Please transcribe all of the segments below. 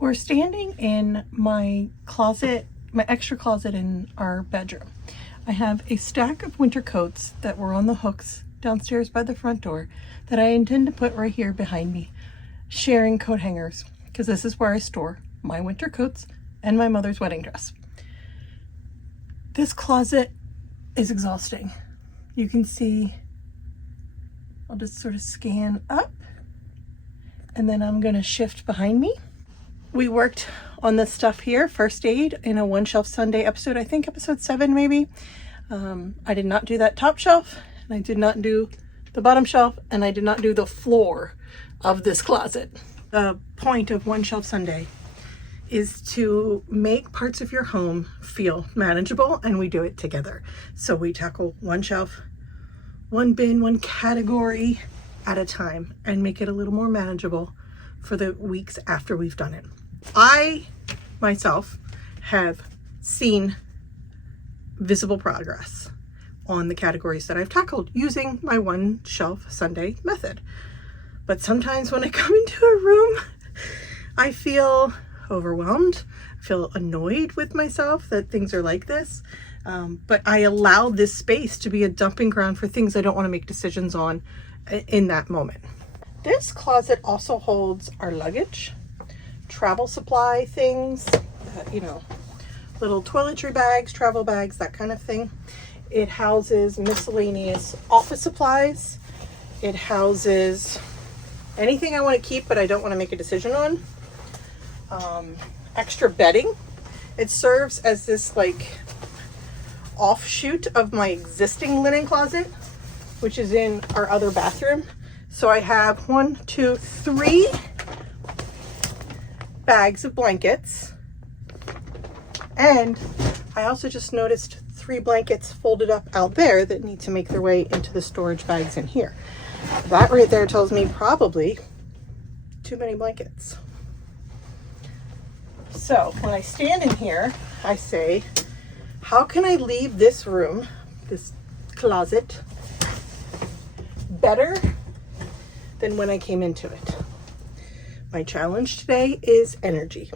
We're standing in my closet, my extra closet in our bedroom. I have a stack of winter coats that were on the hooks downstairs by the front door that I intend to put right here behind me, sharing coat hangers, because this is where I store my winter coats and my mother's wedding dress. This closet is exhausting. You can see, I'll just sort of scan up and then I'm gonna shift behind me. We worked on this stuff here, first aid, in a One Shelf Sunday episode, I think episode 7 maybe. I did not do that top shelf, and I did not do the bottom shelf, and I did not do the floor of this closet. The point of One Shelf Sunday is to make parts of your home feel manageable, and we do it together. So we tackle one shelf, one bin, one category at a time, and make it a little more manageable for the weeks after we've done it. I myself have seen visible progress on the categories that I've tackled using my One Shelf Sunday method. But sometimes when I come into a room, I feel overwhelmed, I feel annoyed with myself that things are like this. But I allow this space to be a dumping ground for things I don't want to make decisions on in that moment. This closet also holds our luggage, travel supply things, little toiletry bags, travel bags, that kind of thing. It houses miscellaneous office supplies. It houses anything I want to keep but I don't want to make a decision on. Extra bedding. It serves as this like offshoot of my existing linen closet, which is in our other bathroom. So I have 1, 2, 3 bags of blankets. And I also just noticed 3 blankets folded up out there that need to make their way into the storage bags in here. That right there tells me probably too many blankets. So when I stand in here, I say, how can I leave this room, this closet, better than when I came into it? My challenge today is energy.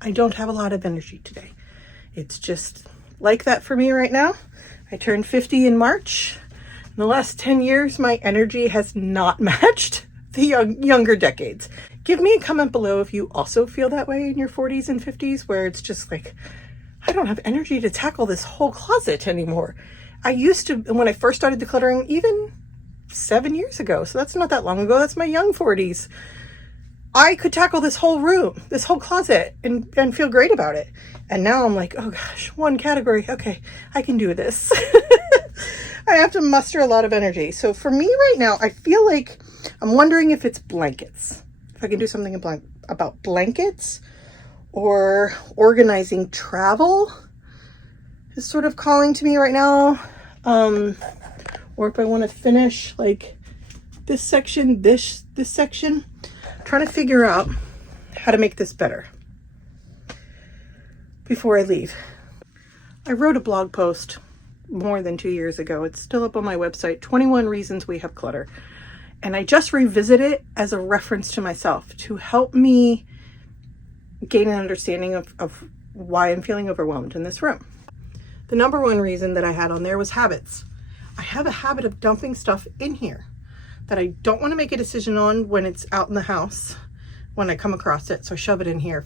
I don't have a lot of energy today. It's just like that for me right now. I turned 50 in March. In the last 10 years, my energy has not matched the younger decades. Give me a comment below if you also feel that way in your 40s and 50s, where it's just like, I don't have energy to tackle this whole closet anymore. I used to, when I first started decluttering, even 7 years ago, so that's not that long ago, that's my young 40s, I could tackle this whole room, this whole closet, and feel great about it. And now I'm like, oh gosh, one category, okay, I can do this. I have to muster a lot of energy. So for me right now, I feel like I'm wondering if it's blankets. If I can do something about blankets, or organizing travel is sort of calling to me right now. Or if I want to finish like this section, this section, I'm trying to figure out how to make this better before I leave. I wrote a blog post more than 2 years ago. It's still up on my website, 21 Reasons We Have Clutter. And I just revisit it as a reference to myself to help me gain an understanding of why I'm feeling overwhelmed in this room. The number one reason that I had on there was habits. I have a habit of dumping stuff in here that I don't want to make a decision on when it's out in the house, when I come across it. So I shove it in here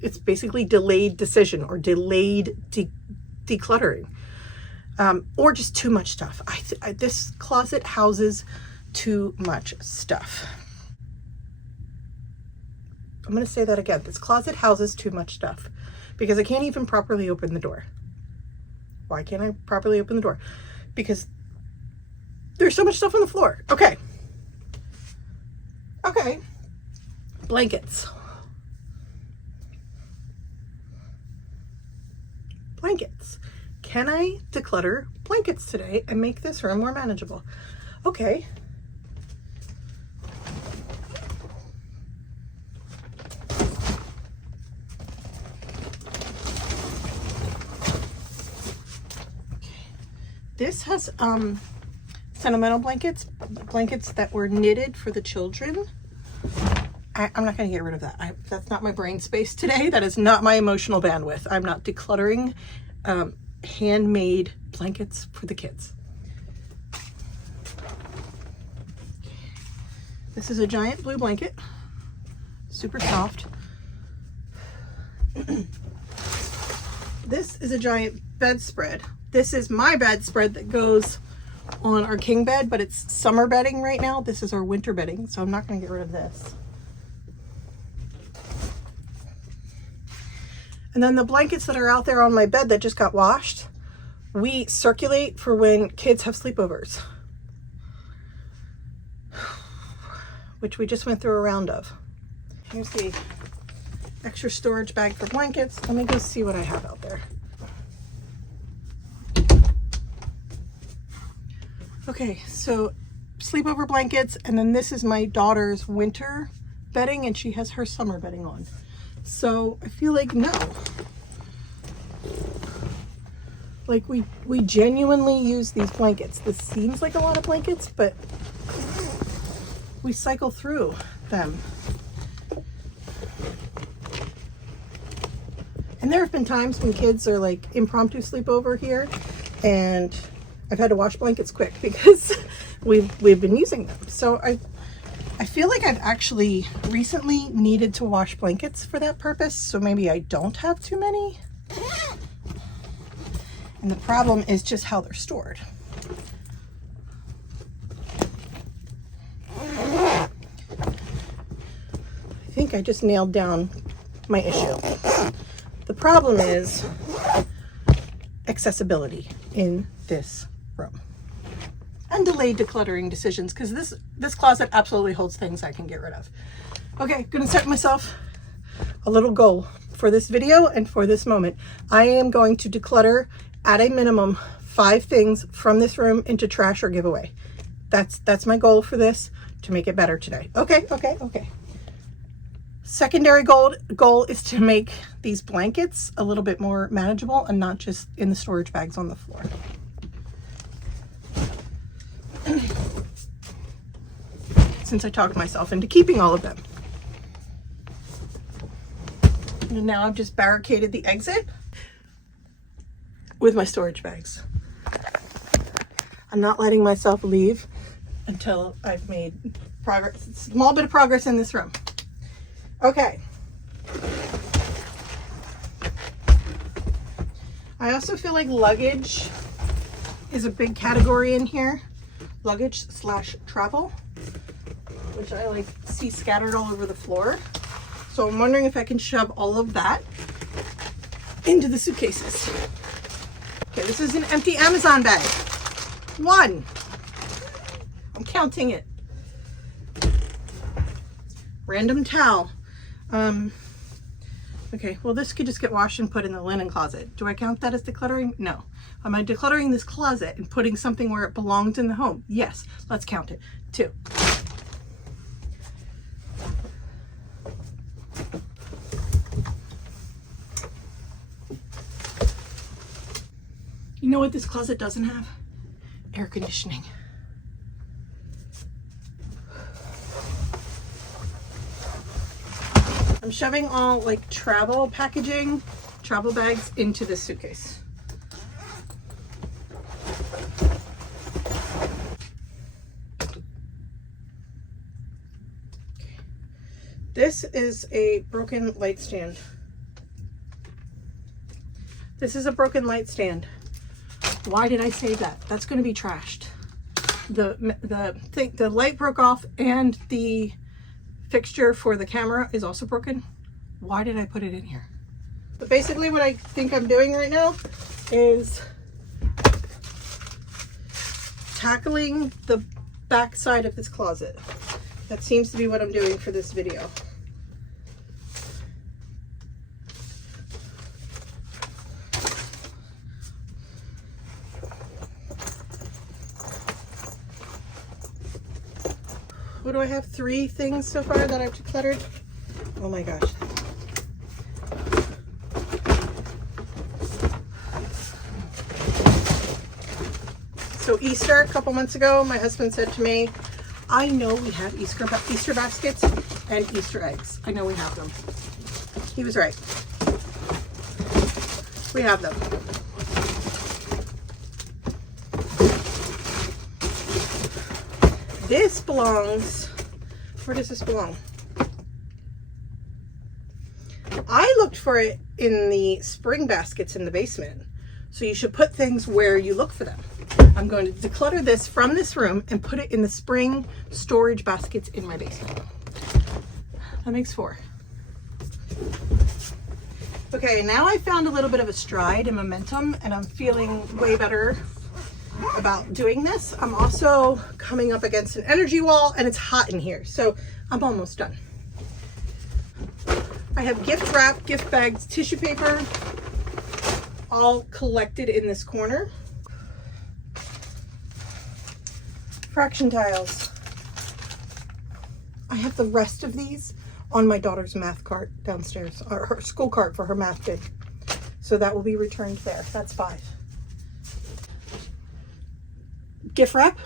it's basically delayed decision or delayed decluttering, or just too much stuff. This closet houses too much stuff. I'm going to say that again. This closet houses too much stuff because I can't even properly open the door. Why can't I properly open the door? Because there's so much stuff on the floor. Okay. Blankets. Can I declutter blankets today and make this room more manageable? Okay. This has sentimental blankets that were knitted for the children I'm not going to get rid of that. That's not my brain space today. That is not my emotional bandwidth. I'm not decluttering handmade blankets for the kids. This is a giant blue blanket, super soft. This is a giant bedspread. This is my bedspread that goes on our king bed, but it's summer bedding right now. This is our winter bedding, so I'm not going to get rid of this. And then the blankets that are out there on my bed that just got washed, we circulate for when kids have sleepovers, which we just went through a round of. Here's the extra storage bag for blankets. Let me go see what I have out there. Okay, so sleepover blankets, and then this is my daughter's winter bedding, and she has her summer bedding on. So I feel like no. Like we genuinely use these blankets. This seems like a lot of blankets, but we cycle through them. And there have been times when kids are like impromptu sleepover here, and I've had to wash blankets quick because we've been using them. So I feel like I've actually recently needed to wash blankets for that purpose, so maybe I don't have too many. And the problem is just how they're stored. I think I just nailed down my issue. The problem is accessibility in this room. And delayed decluttering decisions, because this closet absolutely holds things I can get rid of. Okay, gonna set myself a little goal for this video and for this moment. I am going to declutter at a minimum 5 things from this room into trash or giveaway. That's my goal for this, to make it better today. Okay. Secondary goal is to make these blankets a little bit more manageable and not just in the storage bags on the floor. Since I talked myself into keeping all of them. And now I've just barricaded the exit with my storage bags. I'm not letting myself leave until I've made progress, a small bit of progress in this room. Okay. I also feel like luggage is a big category in here. Luggage / travel, which I like see scattered all over the floor. So I'm wondering if I can shove all of that into the suitcases. Okay, this is an empty Amazon bag. 1. I'm counting it. Random towel. Okay, well this could just get washed and put in the linen closet. Do I count that as decluttering? No. Am I decluttering this closet and putting something where it belongs in the home? Yes, let's count it. 2. You know what this closet doesn't have? Air conditioning. I'm shoving all like travel packaging, travel bags into this suitcase. This is a broken light stand. This is a broken light stand. Why did I say that? That's going to be trashed. The light broke off, and the fixture for the camera is also broken. Why did I put it in here? But basically what I think I'm doing right now is tackling the back side of this closet. That seems to be what I'm doing for this video. What do I have? 3 things so far that I've decluttered? Oh my gosh. So Easter, a couple months ago, my husband said to me, I know we have Easter baskets and Easter eggs. I know we have them. He was right. We have them. This belongs, where does this belong? I looked for it in the spring baskets in the basement. So you should put things where you look for them. I'm going to declutter this from this room and put it in the spring storage baskets in my basement. That makes 4. Okay, now I found a little bit of a stride and momentum, and I'm feeling way better about doing this. I'm also coming up against an energy wall, and it's hot in here, so I'm almost done. I have gift wrap, gift bags, tissue paper, all collected in this corner. Fraction tiles. I have the rest of these on my daughter's math cart downstairs, or her school cart for her math bid. So that will be returned there. That's 5. Gift wrap,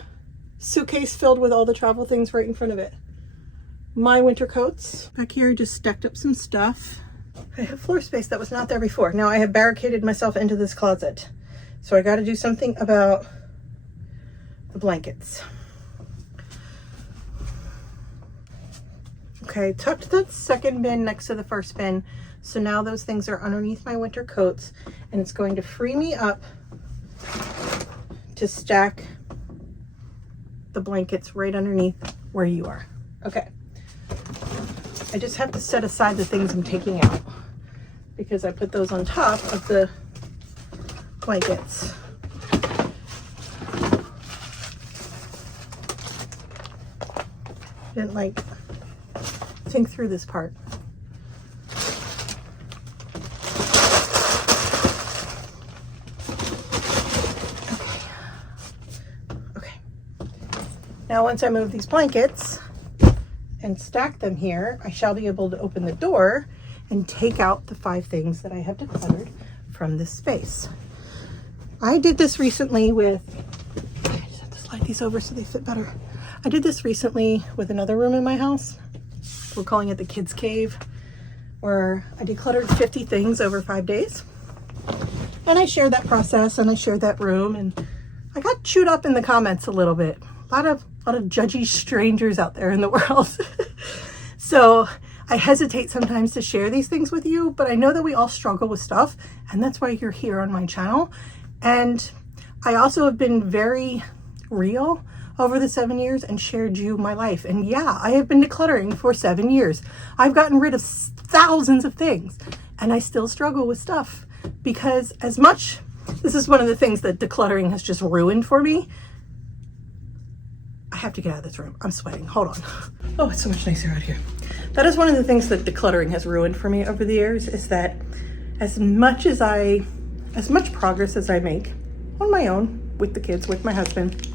suitcase filled with all the travel things right in front of it. My winter coats. Back here, just stacked up some stuff. I have floor space that was not there before. Now I have barricaded myself into this closet. So I got to do something about the blankets. Okay, tucked that second bin next to the first bin. So now those things are underneath my winter coats, and it's going to free me up to stack the blankets right underneath where you are. Okay. I just have to set aside the things I'm taking out because I put those on top of the blankets. Didn't like think through this part. Okay. Now once I move these blankets and stack them here, I shall be able to open the door and take out the 5 things that I have decluttered from this space. I did this recently with, I just have to slide these over so they fit better. I did this recently with another room in my house. We're calling it the kids cave, where I decluttered 50 things over 5 days. And I shared that process and I shared that room, and I got chewed up in the comments a little bit. A lot of judgy strangers out there in the world. So I hesitate sometimes to share these things with you, but I know that we all struggle with stuff, and that's why you're here on my channel. And I also have been very real over the 7 years and shared you my life. And yeah, I have been decluttering for 7 years. I've gotten rid of thousands of things, and I still struggle with stuff because as much, this is one of the things that decluttering has just ruined for me. I have to get out of this room. I'm sweating. Hold on. Oh, it's so much nicer out here. That is one of the things that decluttering has ruined for me over the years, is that as much progress as I make on my own, with the kids, with my husband,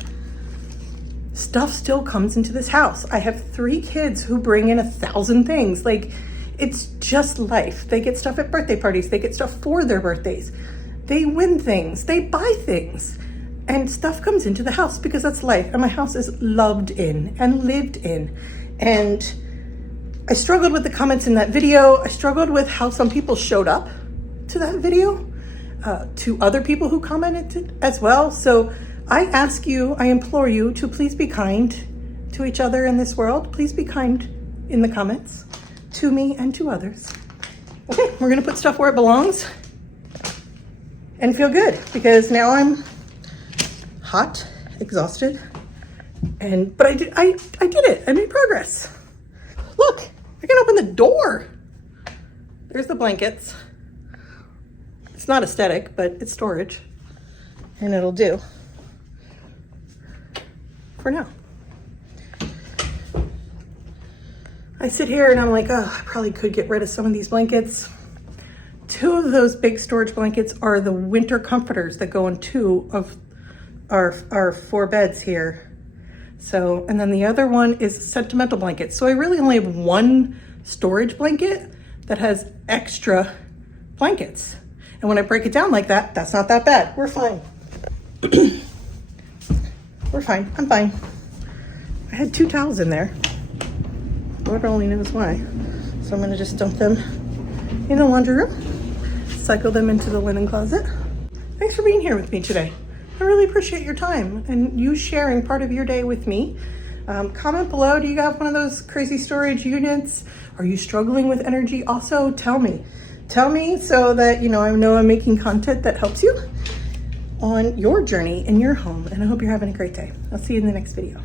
stuff still comes into this house. I have 3 kids who bring in 1,000 things. Like, it's just life. They get stuff at birthday parties. They get stuff for their birthdays. They win things. They buy things. And stuff comes into the house because that's life. And my house is loved in and lived in. And I struggled with the comments in that video. I struggled with how some people showed up to that video, to other people who commented as well. So I ask you, I implore you to please be kind to each other in this world. Please be kind in the comments to me and to others. Okay, we're gonna put stuff where it belongs and feel good, because now I'm hot, exhausted, but I did it. I made progress. Look, I can open the door. There's the blankets. It's not aesthetic, but it's storage, and it'll do for now. I sit here and I'm like, oh, I probably could get rid of some of these blankets. 2 of those big storage blankets are the winter comforters that go in 2 of our 4 beds here. So, and then the other one is a sentimental blanket. So I really only have 1 storage blanket that has extra blankets. And when I break it down like that, that's not that bad. We're fine. We're fine. I'm fine. I had 2 towels in there. Lord only knows why. So I'm gonna just dump them in the laundry room, cycle them into the linen closet. Thanks for being here with me today. I really appreciate your time and you sharing part of your day with me. Comment below, do you have one of those crazy storage units? Are you struggling with energy? Also, tell me so that I know I'm making content that helps you on your journey in your home. And I hope you're having a great day. I'll see you in the next video.